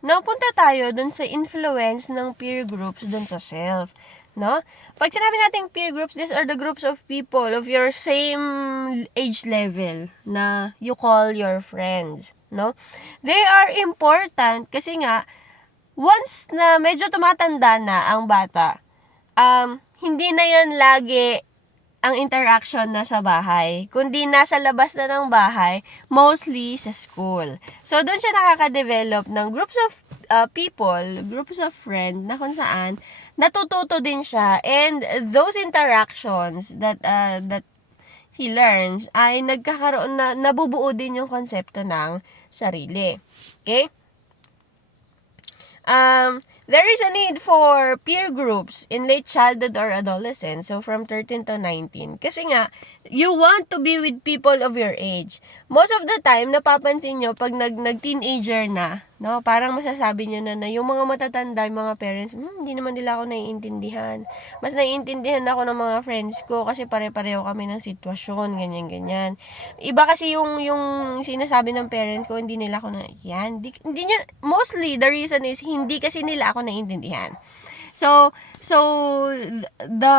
Napunta tayo dun sa influence ng peer groups dun sa self. No? Pag sinabi nating peer groups, these are the groups of people of your same age level na you call your friends. No? They are important kasi nga, once na medyo tumatanda na ang bata, hindi na yan lagi ang interaction na sa bahay, kundi nasa labas na ng bahay, mostly sa school. So, doon siya nakaka-develop ng groups of people, groups of friends, na kung saan natututo din siya. And those interactions that he learns ay nagkakaroon na, nabubuo din yung konsepto ng sarili. Okay? There is a need for peer groups in late childhood or adolescence, so from 13 to 19. Kasi nga, you want to be with people of your age. Most of the time, napapansin nyo, pag nag-teenager na, no, parang masasabi nyo na yung mga matatanda, yung mga parents, hindi naman nila ako naiintindihan. Mas naiintindihan ako ng mga friends ko kasi pare-pareho kami ng sitwasyon, ganyan-ganyan. Iba kasi yung sinasabi ng parents ko, hindi nila ako na, yan. Hindi niya, mostly, the reason is, hindi kasi nila ako naiintindihan. So the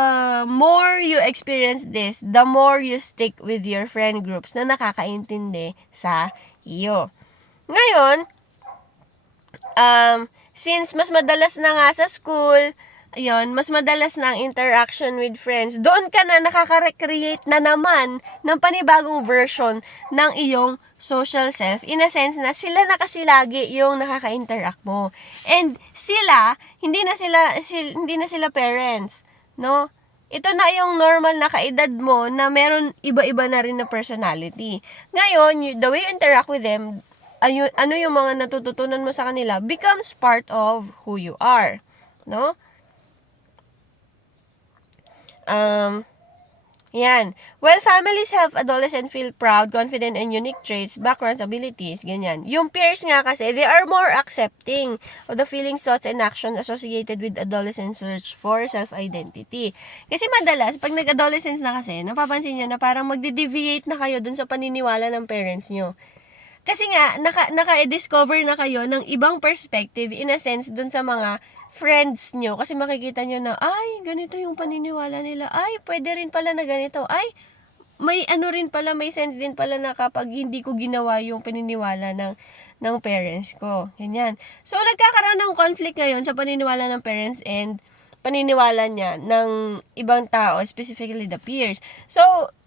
more you experience this, the more you stick with your friend groups na nakakaintindi sa iyo. Ngayon, since mas madalas na nga sa school, ayun, mas madalas na ang interaction with friends, doon ka na nakaka-recreate na naman ng panibagong version ng iyong social self, in a sense na sila na kasi lagi yung nakaka-interact mo. And sila, hindi na sila parents, no? Ito na yung normal na kaedad mo na meron iba-iba na rin na personality. Ngayon, the way you interact with them, ano yung mga natututunan mo sa kanila becomes part of who you are, no? Yan. Well, families help adolescents feel proud, confident, and unique traits, backgrounds, abilities, ganyan. Yung peers nga kasi, they are more accepting of the feelings, thoughts, and actions associated with adolescent search for self-identity. Kasi madalas, pag nag-adolescents na kasi, napapansin nyo na parang magde-deviate na kayo dun sa paniniwala ng parents nyo. Kasi nga, naka-discover na kayo ng ibang perspective, in a sense, dun sa mga friends nyo. Kasi makikita nyo na, ay, ganito yung paniniwala nila. Ay, pwede rin pala na ganito. Ay, may ano rin pala, may sense din pala na kapag hindi ko ginawa yung paniniwala ng parents ko. Ganyan. So, nagkakaroon ng conflict ngayon sa paniniwala ng parents and paniniwala niya ng ibang tao, specifically the peers. So,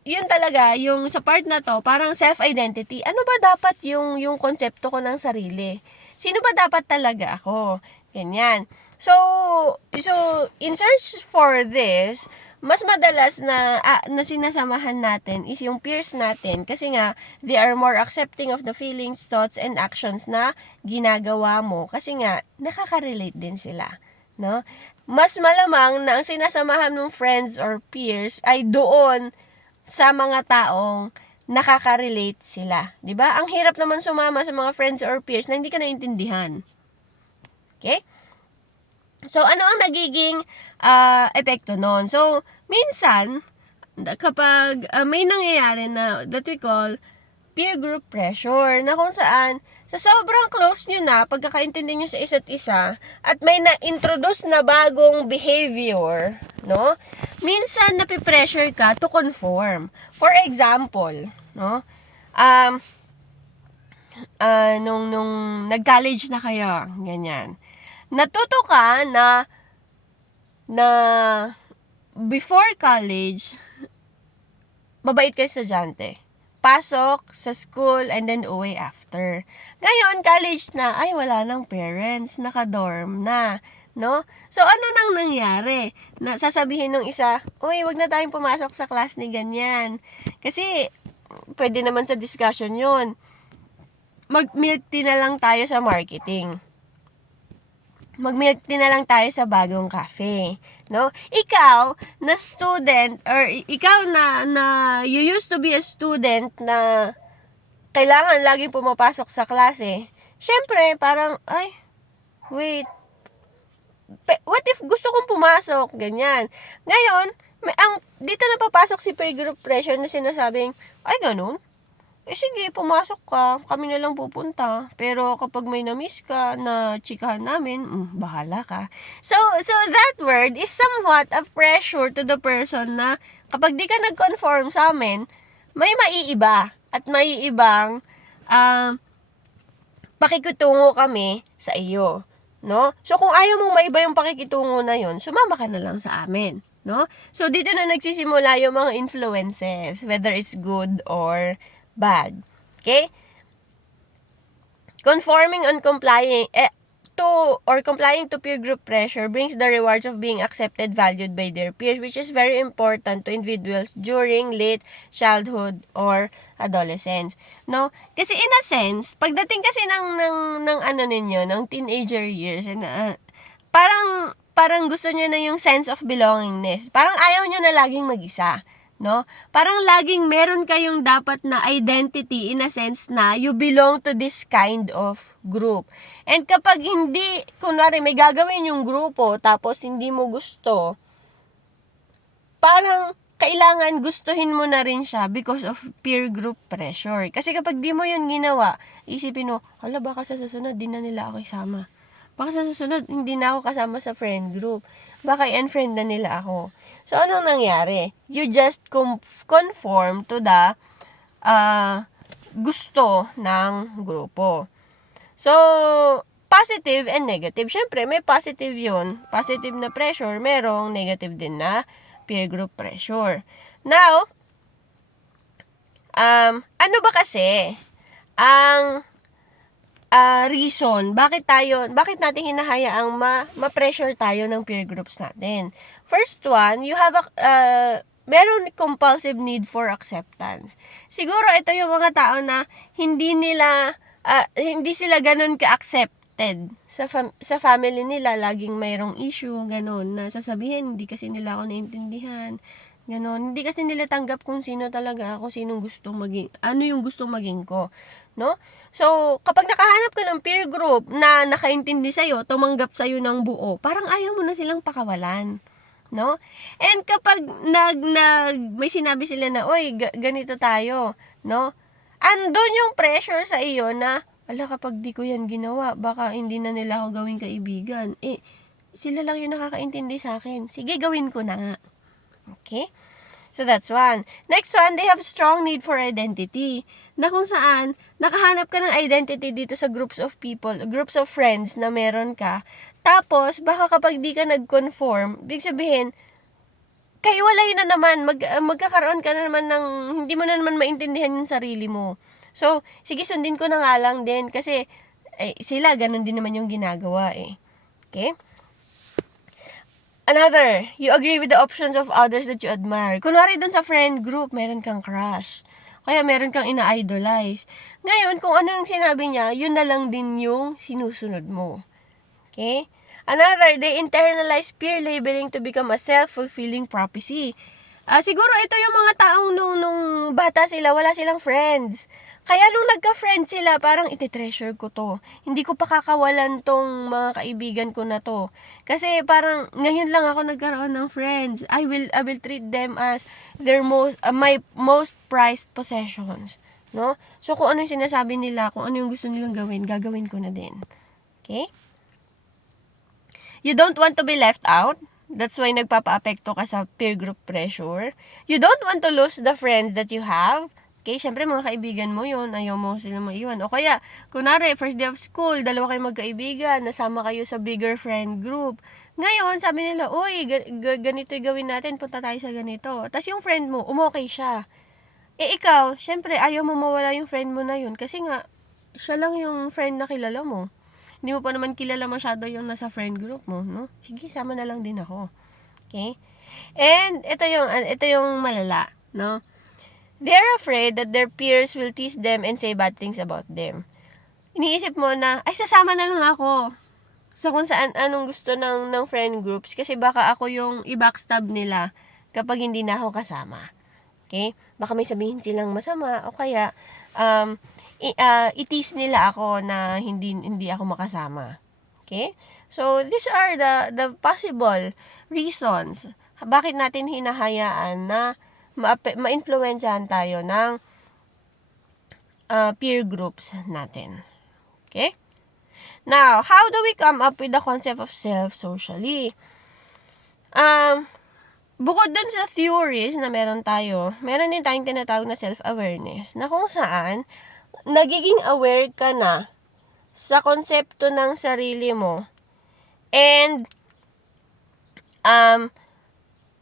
yun talaga, yung sa part na to, parang self-identity. Ano ba dapat yung konsepto ko ng sarili? Sino ba dapat talaga ako? Ganyan. So in search for this, mas madalas na sinasamahan natin is yung peers natin kasi nga they are more accepting of the feelings, thoughts, and actions na ginagawa mo kasi nga nakaka-relate din sila, no? Mas malamang na ang sinasamahan mong friends or peers ay doon sa mga taong nakaka-relate sila, 'di ba? Ang hirap naman sumama sa mga friends or peers na hindi ka naintindihan. Okay? So, ano ang nagiging epekto nun? So, minsan, kapag may nangyayari na that we call peer group pressure, na kung saan, sa sobrang close nyo na, pagkakaintindi nyo sa isa't isa, at may na-introduce na bagong behavior, no? Minsan, napipressure ka to conform. For example, no? Nung nag-college na kayo, ganyan. Natuto ka na before college, mabait kayo estudyante. Pasok sa school and then uwi after. Ngayon, college na, ay wala nang parents, naka-dorm na, no? So, ano nang nangyari? Na sasabihin ng isa, uy, wag na tayong pumasok sa class ni ganyan. Kasi, pwede naman sa discussion yun. Mag-milk tea na lang tayo sa marketing. Mag-milk tea na lang tayo sa bagong cafe, no? Ikaw na student or ikaw na you used to be a student na kailangan laging pumapasok sa klase. Syempre, parang wait. What if gusto kong pumasok? Ganyan. Ngayon, dito na papasok si peer group pressure na sinasabing, ay ganun. sige, pumasok ka, kami na lang pupunta. Pero kapag may na-miss ka na chikahan namin, bahala ka. So that word is somewhat a pressure to the person na kapag di ka nag-conform sa amin, may maiiba at may ibang pakikitungo kami sa iyo, no? So kung ayaw mong maiba yung pakikitungo na yun, sumama ka na lang sa amin, no? So dito na nagsisimula yung mga influences, whether it's good or bad. Okay? Conforming on complying complying to peer group pressure brings the rewards of being accepted, valued by their peers, which is very important to individuals during late childhood or adolescence. No? Kasi in a sense, pagdating kasi ng ano ninyo, ng teenager years, parang gusto niyo na yung sense of belongingness. Parang ayaw niyo na laging mag-isa. No? Parang laging meron kayong dapat na identity in a sense na you belong to this kind of group. And kapag hindi, kunwari may gagawin yung grupo tapos hindi mo gusto, parang kailangan gustuhin mo na rin siya because of peer group pressure. Kasi kapag di mo yun ginawa, isipin mo, hala baka sa susunod di na nila ako isama. Baka sa susunod hindi na ako kasama sa friend group. Baka i-unfriend na nila ako. So, anong nangyari? You just conform to the gusto ng grupo. So, positive and negative. Siyempre, may positive yun. Positive na pressure, merong negative din na peer group pressure. Now, ano ba kasi ang reason bakit natin hinahayaang ma-pressure tayo ng peer groups natin? First one, you have meron compulsive need for acceptance. Siguro ito yung mga tao na hindi sila ganun ka-accepted sa family nila, laging mayroong issue, ganun, na sasabihin, hindi kasi nila ako naintindihan, ganon. Hindi kasi nila tanggap kung sino talaga ako, ano yung gustong maging ko, no? So, kapag nakahanap ka ng peer group na nakaintindi sa'yo, tumanggap sa'yo ng buo, parang ayaw mo na silang pakawalan, no? And kapag may sinabi sila na, oy, ganito tayo, no? Andun yung pressure sa iyo na, ala, kapag di ko yan ginawa, baka hindi na nila ako gawing kaibigan. Sila lang yung nakakaintindi sa akin. Sige, gawin ko na nga. Okay? So, that's one. Next one, they have strong need for identity. Na kung saan, nakahanap ka ng identity dito sa groups of people, groups of friends na meron ka. Tapos, baka kapag di ka nag-conform, ibig sabihin, kaiwalay na naman, magkakaroon ka na naman ng, hindi mo na naman maintindihan yung sarili mo. So, sige, sundin ko na nga lang din, kasi, sila, ganun din naman yung ginagawa eh. Okay? Another, you agree with the options of others that you admire. Kunwari dun sa friend group, meron kang crush. Kaya meron kang ina-idolize. Ngayon, kung ano yung sinabi niya, yun na lang din yung sinusunod mo. Okay? Another, they internalize peer labeling to become a self-fulfilling prophecy. Siguro ito yung mga taong nung bata sila, wala silang friends. Kaya nung nagka-friend sila, parang iti-treasure ko to. Hindi ko pa kakawalan tong mga kaibigan ko na to. Kasi parang ngayon lang ako nagkaroon ng friends. I will treat them as my most prized possessions. No? So kung ano yung sinasabi nila, kung ano yung gusto nilang gawin, gagawin ko na din. Okay? You don't want to be left out. That's why nagpapa-apekto ka sa peer group pressure. You don't want to lose the friends that you have. Okay, syempre mga kaibigan mo yun, ayaw mo sila maiwan. O kaya, kunwari, first day of school, dalawa kayong magkaibigan, nasama kayo sa bigger friend group. Ngayon, sabi nila, uy, ganito yung gawin natin, punta tayo sa ganito. Tapos yung friend mo, umokay siya. Ikaw, syempre, ayaw mo mawala yung friend mo na yun, kasi nga, siya lang yung friend na kilala mo. Hindi mo pa naman kilala masyado yung nasa friend group mo, no? Sige, sama na lang din ako. Okay? And, ito yung malala, no? They're afraid that their peers will tease them and say bad things about them. Iniisip mo na, sasama na lang ako sa kung saan anong gusto ng friend groups kasi baka ako yung i-backstab nila kapag hindi na ako kasama. Okay? Baka may sabihin silang masama o kaya i-tease nila ako na hindi ako makasama. Okay? So, these are the possible reasons bakit natin hinahayaan na ma-influensyahan tayo ng peer groups natin. Okay? Now, how do we come up with the concept of self socially? Bukod dun sa theories na meron din tayong tinatawag na self-awareness na kung saan nagiging aware ka na sa konsepto ng sarili mo and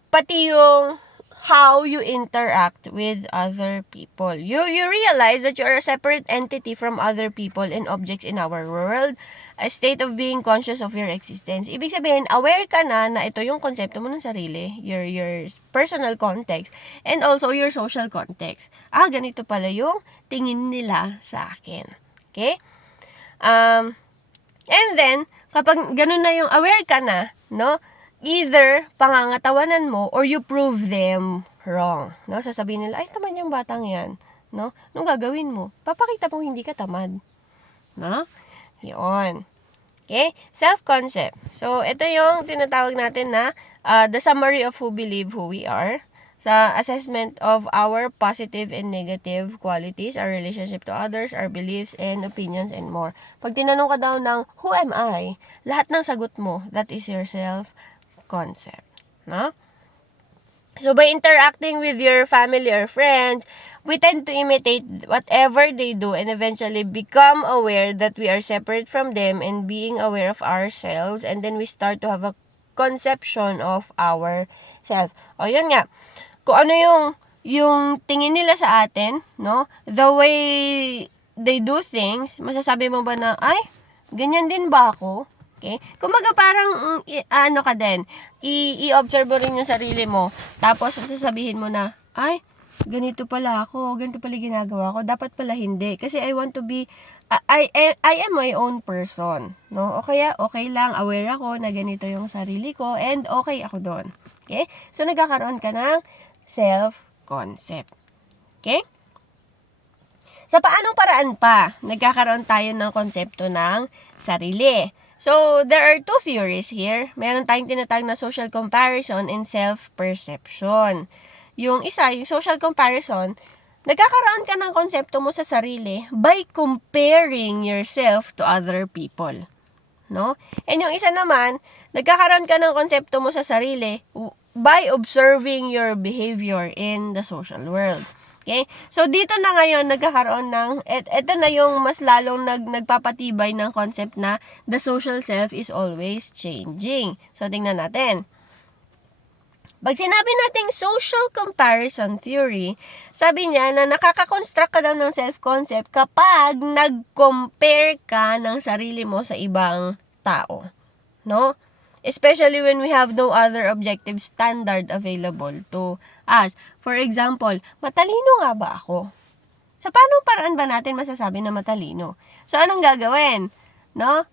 pati yung how you interact with other people. You realize that you are a separate entity from other people and objects in our world, a state of being conscious of your existence. Ibig sabihin, aware ka na ito yung konsepto mo ng sarili, your personal context, and also your social context. Ganito pala yung tingin nila sa akin. Okay? And then, kapag ganun na yung aware ka na, no? Either pangangatawanan mo or you prove them wrong. No? Sasabihin nila, ay, tamad yung batang yan. No? Anong gagawin mo? Papakita mo hindi ka tamad. No? Yun. Okay? Self-concept. So, ito yung tinatawag natin na the summary of who believe who we are. Sa assessment of our positive and negative qualities, our relationship to others, our beliefs and opinions, and more. Pag tinanong ka daw ng, who am I? Lahat ng sagot mo, that is your self-concept. No? So, by interacting with your family or friends, we tend to imitate whatever they do and eventually become aware that we are separate from them and being aware of ourselves, and then we start to have a conception of ourself. O, yun nga. Kung ano yung tingin nila sa atin, no? The way they do things, masasabi mo ba na, ay, ganyan din ba ako? Okay? Kumaga parang, ka din, i-observe mo rin yung sarili mo, tapos sasabihin mo na, ay, ganito pala ako, ganito pala ginagawa ko, dapat pala hindi. Kasi I want to be, I am my own person. No? O kaya, okay lang, aware ako na ganito yung sarili ko, and okay ako doon. Okay? So, nagkakaroon ka ng self-concept. Okay? Sa paanong paraan pa, nagkakaroon tayo ng konsepto ng sarili. So, there are two theories here. Meron tayong tinatawag na social comparison and self-perception. Yung isa, yung social comparison, nagkakaroon ka ng konsepto mo sa sarili by comparing yourself to other people. No? And yung isa naman, nagkakaroon ka ng konsepto mo sa sarili by observing your behavior in the social world. Okay? So, dito na ngayon, nagkakaroon ng, ito na yung mas lalong nagpapatibay ng concept na the social self is always changing. So, tingnan natin. Pag sinabi nating social comparison theory, sabi niya na nakaka-construct ka daw ng self-concept kapag nag-compare ka ng sarili mo sa ibang tao. No? Especially when we have no other objective standard available to us. For example, matalino nga ba ako? Sa paanong paraan ba natin masasabi na matalino? So, anong gagawin? No?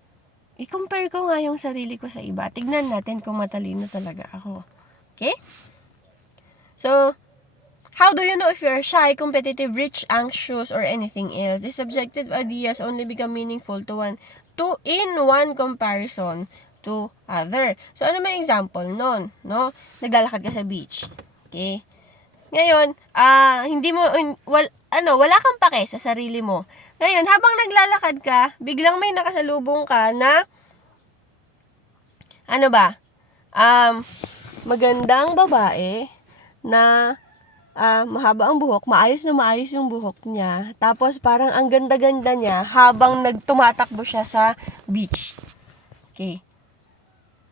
I-compare ko nga yung sarili ko sa iba. Tignan natin kung matalino talaga ako. Okay? So, how do you know if you're shy, competitive, rich, anxious, or anything else? These subjective ideas only become meaningful in one comparison to other. So, ano may example nun? No? Naglalakad ka sa beach. Okay? Ngayon, wala kang pake sa sarili mo. Ngayon, habang naglalakad ka, biglang may nakasalubong ka na, magandang babae na mahaba ang buhok, maayos yung buhok niya. Tapos, parang ang ganda-ganda niya habang tumatakbo siya sa beach. Okay?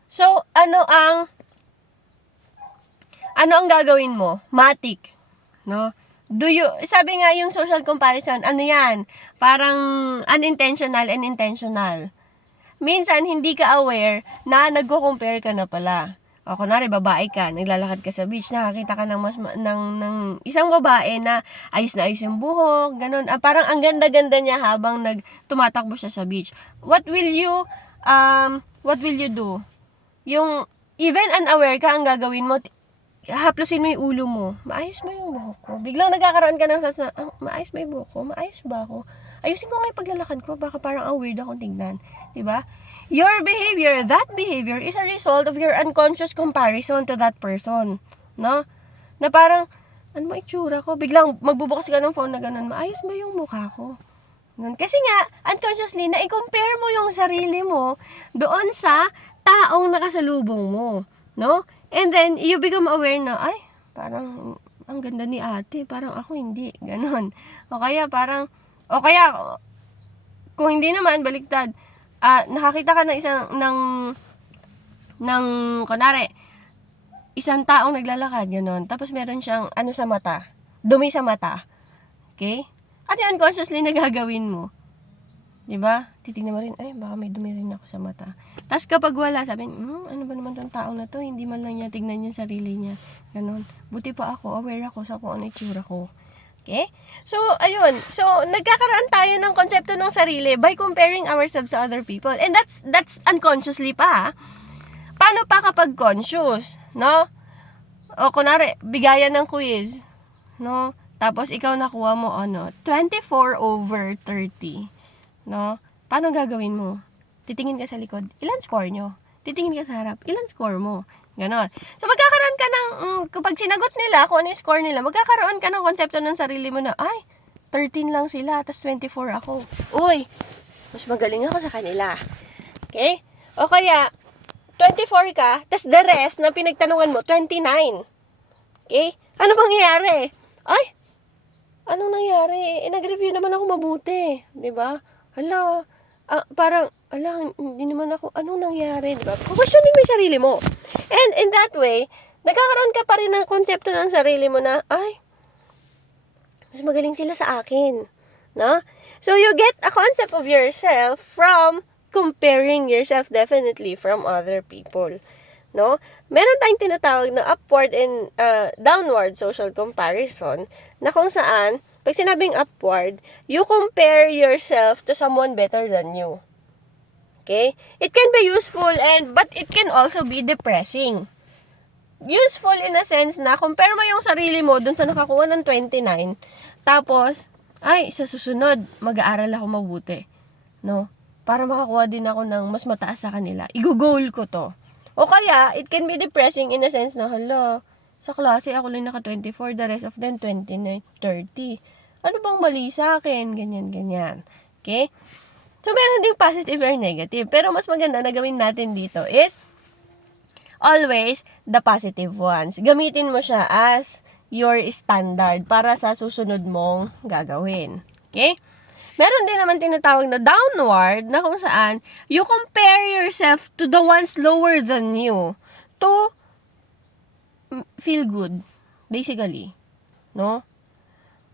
So, ano ang gagawin mo? Matik. No? Sabi nga yung social comparison, ano yan? Parang unintentional and intentional. Minsan, hindi ka aware na nagko-compare ka na pala. O, kunwari, babae ka, naglalakad ka sa beach, nakakita ka ng isang babae na ayos yung buhok, ganun. Parang ang ganda-ganda niya habang tumatakbo siya sa beach. What will you do? Yung, even unaware ka, ang gagawin mo, haplusin mo yung ulo mo. Maayos ba yung buhok ko? Biglang nagkakaroon ka ng maayos ba yung buhok ko? Maayos ba ako? Ayusin ko nga yung paglalakad ko. Baka parang weird akong tingnan. Diba? Your behavior, that behavior is a result of your unconscious comparison to that person. No? Na parang, ano ba itsura ko? Biglang magbubukas ka ng phone na ganun, maayos ba yung mukha ko? Ganun. Kasi nga, unconsciously, na i-compare mo yung sarili mo doon sa taong nakasalubong mo, no? And then, you become aware na, ay, parang, ang ganda ni ate, parang ako hindi, ganun. O kaya, kung hindi naman, baliktad, nakakita ka ng kunwari, isang taong naglalakad, gano'n. Tapos meron siyang, sa mata, dumi sa mata. Okay? At yung unconsciously na gagawin mo. Diba? Titignan mo rin, ay, baka may dumi rin ako sa mata. Tapos kapag wala, sabihin, ano ba naman tong taong na to? Hindi man lang niya tignan yung sarili niya. Ganon. Buti pa ako, aware ako sa kung ano itsura ko. Okay? So, ayun. So, nagkakaroon tayo ng konsepto ng sarili by comparing ourselves to other people. And that's unconsciously pa. Paano pa kapag conscious? No? O, kunwari, bigayan ng quiz. No? Tapos, ikaw nakuha mo, 24/30. No? Paano gagawin mo? Titingin ka sa likod. Ilan score nyo? Titingin ka sa harap. Ilan score mo? Ganon. So, magkakaroon ka ng, kapag sinagot nila, kung ano yung score nila, magkakaroon ka ng konsepto ng sarili mo na, ay, 13 lang sila, tas 24 ako. Uy, mas magaling ako sa kanila. Okay? O kaya, 24 ka, tas the rest na pinagtanungan mo, 29. Okay? Ano mangyayari? Ay, anong nangyari? Nag-review naman ako mabuti. Diba? Hala, hindi naman ako, anong nangyari? Diba? Questionin mo yung sarili mo. And in that way, nagkakaroon ka pa rin ng konsepto ng sarili mo na, ay, mas magaling sila sa akin. No? So, you get a concept of yourself from comparing yourself definitely from other people. No? Meron tayong tinatawag na upward and downward social comparison na kung saan, pag sinabing upward, you compare yourself to someone better than you. Okay? It can be useful but it can also be depressing. Useful in a sense na compare mo yung sarili mo dun sa nakakuha ng 29, tapos, ay, sa susunod, mag-aaral ako mabuti. No? Para makakuha din ako ng mas mataas sa kanila. I-goal ko to. O kaya, it can be depressing in a sense na, hala, sa klase ako lang naka-24, the rest of them 29, 30. Ano bang mali sa akin? Ganyan. Okay? So, meron ding positive or negative. Pero mas maganda na gawin natin dito is always the positive ones. Gamitin mo siya as your standard para sa susunod mong gagawin. Okay? Meron din naman tinatawag na downward na kung saan you compare yourself to the ones lower than you to feel good, basically. No?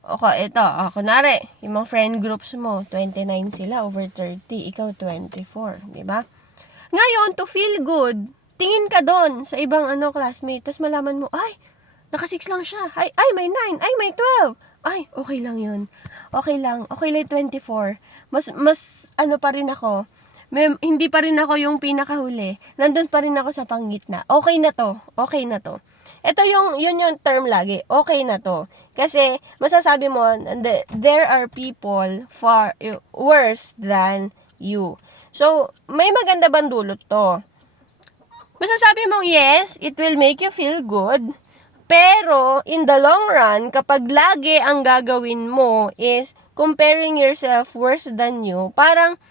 Okay, ito. Kunwari, yung mga friend groups mo, 29 sila over 30, ikaw 24, di ba? Ngayon, to feel good, tingin ka doon sa ibang classmate, tapos malaman mo, ay, naka 6 lang siya. Ay, may 9. Ay, may 12. Ay, okay lang yun. Okay lang 24. Mas pa rin ako. Hindi pa rin ako yung pinakahuli. Nandun pa rin ako sa panggitna. Okay na to. Ito yun yung term lagi. Okay na to. Kasi, masasabi mo, there are people far worse than you. So, may maganda bang dulot to? Masasabi mong, yes, it will make you feel good. Pero, in the long run, kapag lagi ang gagawin mo is comparing yourself worse than you, parang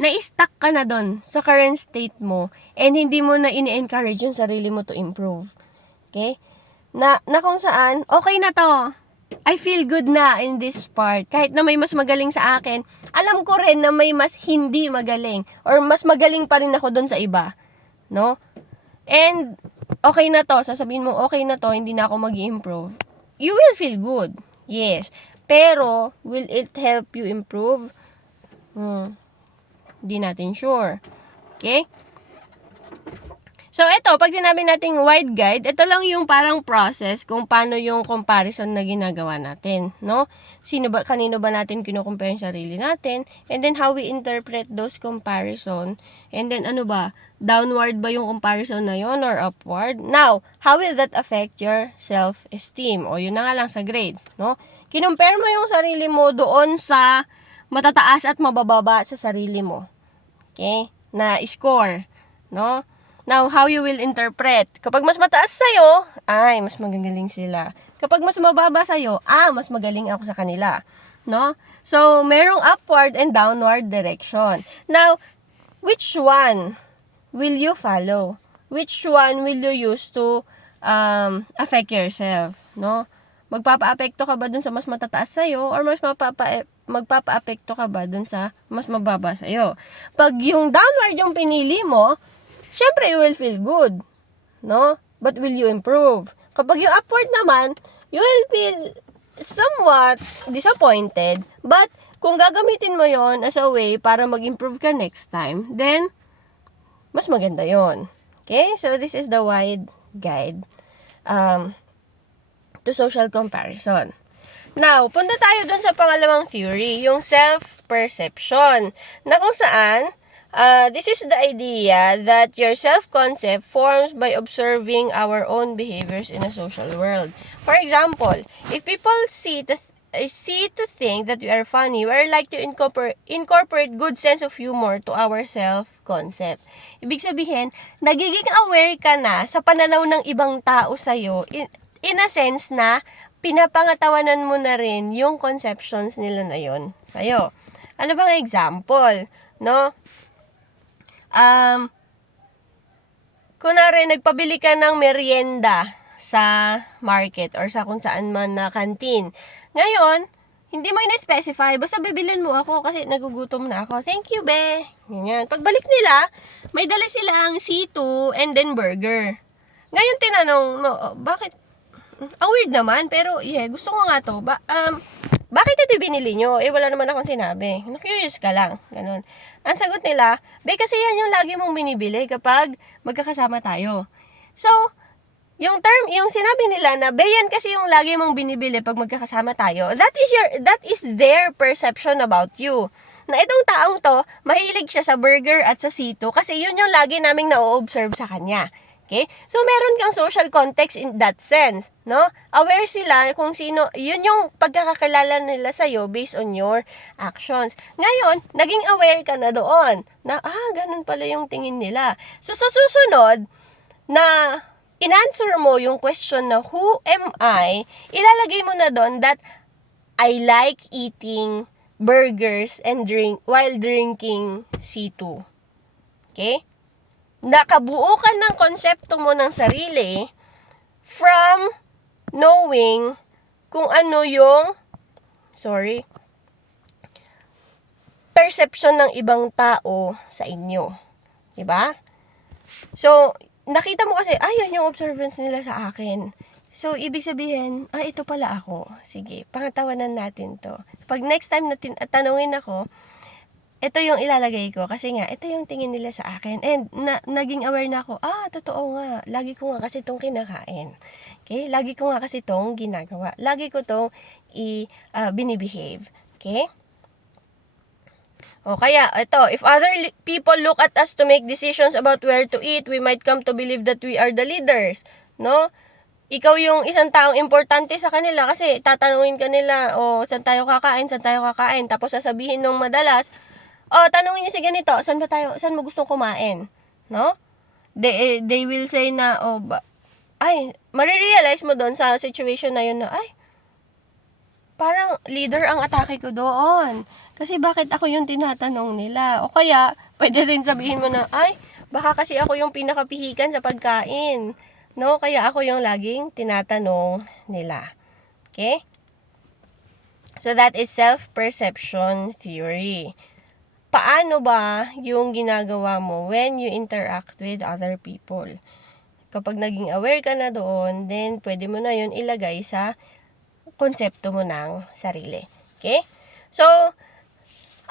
na-stuck ka na doon sa current state mo and hindi mo na ini-encourage yung sarili mo to improve. Okay? Na kung saan, okay na to. I feel good na in this part. Kahit na may mas magaling sa akin, alam ko rin na may mas hindi magaling or mas magaling pa rin ako doon sa iba. No? And, okay na to, sasabihin mo, okay na to, hindi na ako mag-improve. You will feel good. Yes. Pero, will it help you improve? Hindi natin sure. Okay? So, ito, pag sinabi nating wide guide, ito lang yung parang process kung paano yung comparison na ginagawa natin, no? Kanino ba natin kinukompare yung sarili natin, and then how we interpret those comparison, and then downward ba yung comparison na yon or upward? Now, how will that affect your self-esteem? O, yun na nga lang sa grades, no? Kinumpare mo yung sarili mo doon sa matataas at mabababa sa sarili mo. Okay? Na score, no? Now, how you will interpret. Kapag mas mataas sa'yo, ay, mas magagaling sila. Kapag mas mababa sa'yo, mas magaling ako sa kanila. No? So, merong upward and downward direction. Now, which one will you follow? Which one will you use to affect yourself? No? Magpapa-apekto ka ba dun sa mas matataas sa'yo or mas magpapa-apekto ka ba dun sa mas mababa sa'yo? Pag yung downward yung pinili mo, syempre you will feel good, no? But will you improve? Kapag yung upward naman, you will feel somewhat disappointed, but kung gagamitin mo yon as a way para mag-improve ka next time, then mas maganda yon. Okay? So this is the wide guide to social comparison. Now, punta tayo dun sa pangalawang theory, yung self-perception, na kung saan, this is the idea that your self-concept forms by observing our own behaviors in a social world. For example, if people see to think that we are funny, we are like to incorporate good sense of humor to our self-concept. Ibig sabihin, nagiging aware ka na sa pananaw ng ibang tao sa'yo, in a sense na pinapangatawanan mo na rin yung conceptions nila na yun sa'yo. Ano bang example? No? Kunwari, nagpabili ka ng merienda sa market or sa kung saan man na canteen. Ngayon, hindi mo in-specify, basta bibilin mo ako kasi nagugutom na ako. Thank you, be. Ganyan. Pagbalik nila, may dala silang C2 and then burger. Ngayon, tinanong mo, bakit? Ang weird naman, pero gusto ko nga to. Bakit ito binili nyo? Wala naman akong sinabi. Curious ka lang. Ganun. Ang sagot nila, kasi yan yung lagi mong binibili kapag magkakasama tayo. So, yung sinabi nila na, yan kasi yung lagi mong binibili pag magkakasama tayo, that is their perception about you. Na itong taong to, mahilig siya sa burger at sa C2 kasi yun yung lagi naming na-observe sa kanya. Okay? So, meron kang social context in that sense, no? Aware sila kung sino, yun yung pagkakakilala nila sa'yo based on your actions. Ngayon, naging aware ka na doon, na, ganun pala yung tingin nila. So, sa susunod, na in-answer mo yung question na, who am I? Ilalagay mo na doon that I like eating burgers and while drinking C2. Okay? Nakabuo ka ng konsepto mo ng sarili from knowing kung ano yung perception ng ibang tao sa inyo. Diba? So, nakita mo kasi, yun yung observance nila sa akin. So, ibig sabihin, ito pala ako. Sige, pangatawanan natin to. Pag next time natin tanungin ako, ito yung ilalagay ko kasi nga, ito yung tingin nila sa akin. And naging aware na ako, totoo nga. Lagi ko nga kasi itong kinakain. Okay? Lagi ko nga kasi itong ginagawa. Lagi ko itong binibehave. Okay? O kaya, ito, if other people look at us to make decisions about where to eat, we might come to believe that we are the leaders. No? Ikaw yung isang taong importante sa kanila kasi tatanungin ka nila, saan tayo kakain, tapos sasabihin nung madalas, tanungin niyo si ganito, saan mo gustong kumain? No? They will say na, marirealize mo doon sa situation na yun na, parang leader ang atake ko doon. Kasi bakit ako yung tinatanong nila? O kaya, pwede rin sabihin mo na, baka kasi ako yung pinakapihikan sa pagkain. No? Kaya ako yung laging tinatanong nila. Okay? So, that is self-perception theory. Paano ba yung ginagawa mo when you interact with other people? Kapag naging aware ka na doon, then pwede mo na yun ilagay sa konsepto mo ng sarili. Okay? So,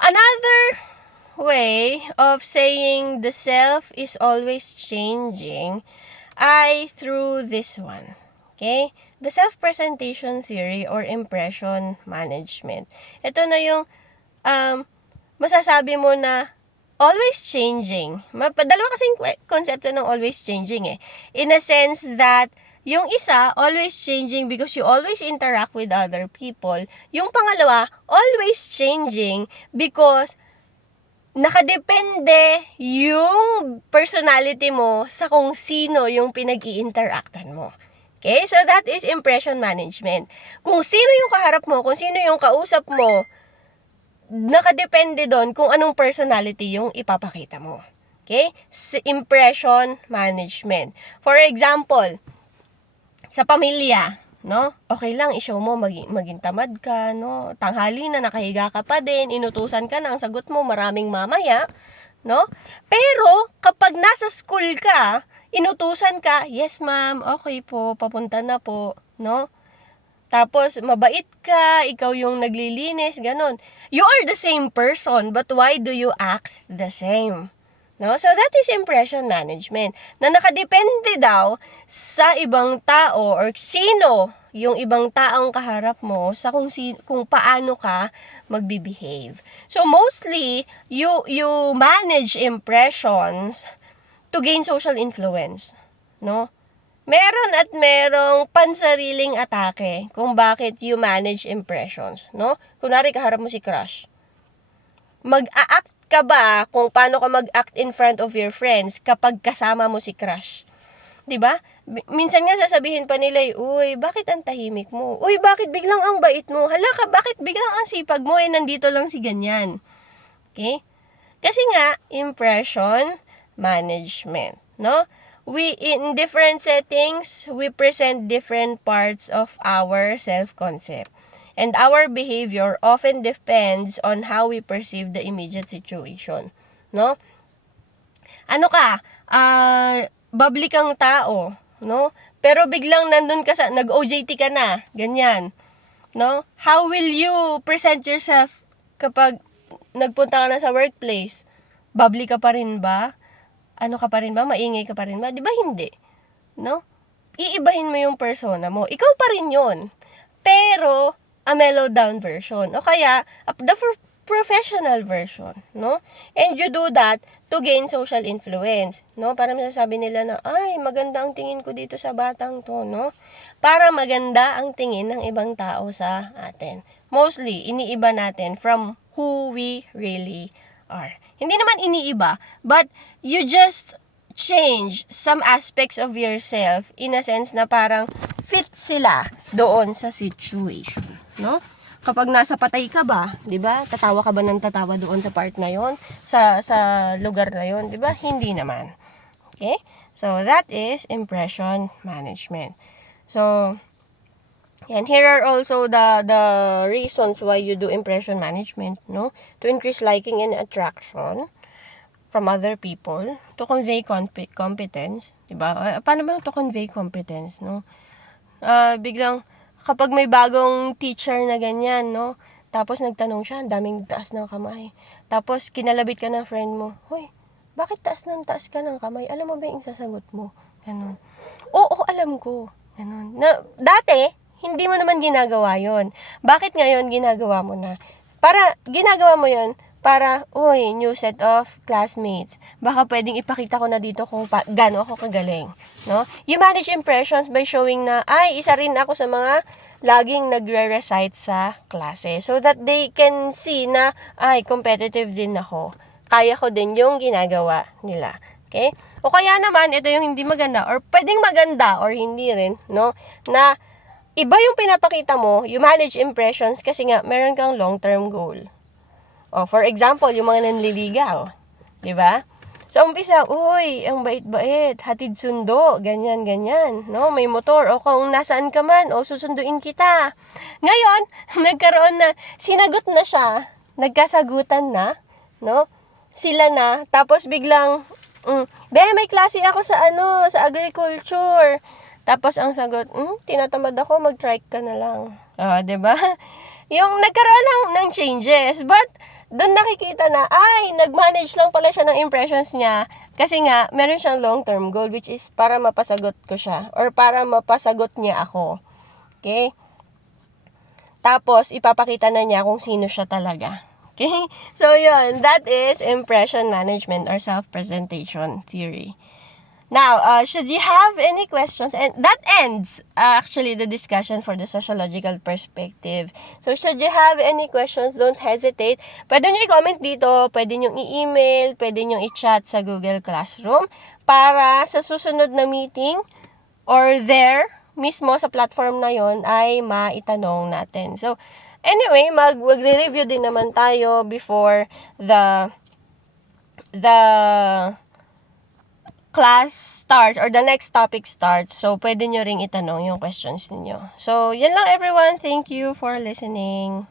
another way of saying the self is always changing ay through this one. Okay? The self-presentation theory or impression management. Ito na yung masasabi mo na always changing. Dalawa kasing konsepto ng always changing eh. In a sense that yung isa, always changing because you always interact with other people. Yung pangalawa, always changing because nakadepende yung personality mo sa kung sino yung pinag-i-interactan mo. Okay? So, that is impression management. Kung sino yung kaharap mo, kung sino yung kausap mo, nakadepende doon kung anong personality yung ipapakita mo. Okay? Impression management. For example, sa pamilya, no? Okay lang, i-show mo, maging tamad ka, no? Tanghali na, nakahiga ka pa din, inutusan ka na, ang sagot mo, maraming mamaya, no? Pero, kapag nasa school ka, inutusan ka, yes ma'am, okay po, papunta na po, no? Tapos, mabait ka, ikaw yung naglilinis, ganon. You are the same person, but why do you act the same? No? So, that is impression management. Na nakadepende daw sa ibang tao or sino yung ibang taong kaharap mo sa kung paano ka magbe-behave. So, mostly, you manage impressions to gain social influence. No? Meron at merong pansariling atake kung bakit you manage impressions, no? Kunwari, kaharap mo si crush. Mag-a-act ka ba kung paano ka mag-act in front of your friends kapag kasama mo si crush? 'Di ba? Minsan nga sasabihin pa nila, uy, bakit ang tahimik mo? Uy, bakit biglang ang bait mo? Hala ka, bakit biglang ang sipag mo? Nandito lang si ganyan. Okay? Kasi nga, impression management, no? In different settings, we present different parts of our self-concept. And our behavior often depends on how we perceive the immediate situation. No? Ano ka? Bubbly kang tao. No? Pero biglang nandun ka nag-OJT ka na. Ganyan. No? How will you present yourself kapag nagpunta ka na sa workplace? Bubbly ka pa rin ba? Ano ka pa rin ba? Maingay ka pa rin ba? Di ba hindi? No? Iibahin mo yung persona mo. Ikaw pa rin yun. Pero, a mellowed down version. O kaya, the professional version. No? And you do that to gain social influence. No? Para masasabi nila na, ay, maganda ang tingin ko dito sa batang to. No? Para maganda ang tingin ng ibang tao sa atin. Mostly, iniiba natin from who we really are. Hindi naman iniiba, but you just change some aspects of yourself in a sense na parang fit sila doon sa situation, no? Kapag nasa patay ka ba, 'di ba? Tatawa ka ba ng tatawa doon sa part na 'yon, sa lugar na 'yon, 'di ba? Hindi naman. Okay? So that is impression management. So and here are also the reasons why you do impression management, no? To increase liking and attraction from other people, to convey competence, diba? Paano ba to convey competence, no? Biglang, kapag may bagong teacher na ganyan, no? Tapos nagtanong siya, ang daming taas ng kamay. Tapos kinalabit ka ng friend mo, hoy, bakit taas ka ng kamay? Alam mo ba yung sasagot mo? Ganun. Oo, alam ko. Ganun. Na, dati, hindi mo naman ginagawa yon. Bakit ngayon ginagawa mo na? Ginagawa mo yon para, new set of classmates. Baka pwedeng ipakita ko na dito kung gaano ako kagaling. No? You manage impressions by showing na, isa rin ako sa mga laging nagre-recite sa klase. So that they can see na, competitive din ako. Kaya ko din yung ginagawa nila. Okay? O kaya naman, ito yung hindi maganda, or pwedeng maganda, or hindi rin, no? Na, iba yung pinapakita mo, you manage impressions kasi nga, meron kang long-term goal. O, for example, yung mga nanliligaw. Diba? Sa umpisa, ang bait-bait, hatid sundo, ganyan, no? May motor, o kung nasaan ka man, susunduin kita. Ngayon, nagkaroon na, sinagot na siya, nagkasagutan na, no? Sila na, tapos biglang, may klase ako sa agriculture. Tapos ang sagot, tinatamad ako, mag-trike ka na lang. Diba? Yung nagkaroon ng changes. But, doon nakikita na, nag-manage lang pala siya ng impressions niya. Kasi nga, meron siyang long-term goal, which is para mapasagot ko siya. Or para mapasagot niya ako. Okay? Tapos, ipapakita na niya kung sino siya talaga. Okay? So, yun. That is impression management or self-presentation theory. Now, should you have any questions, and that ends actually the discussion for the sociological perspective. So, should you have any questions, don't hesitate. Pwede nyo i-comment dito, pwede nyo i-email, pwede nyo i-chat sa Google Classroom para sa susunod na meeting or there mismo sa platform na yon ay maitanong natin. So, anyway, magre-review din naman tayo before the class starts or the next topic starts. So, pwede nyo ring itanong yung questions ninyo. So, yan lang everyone. Thank you for listening.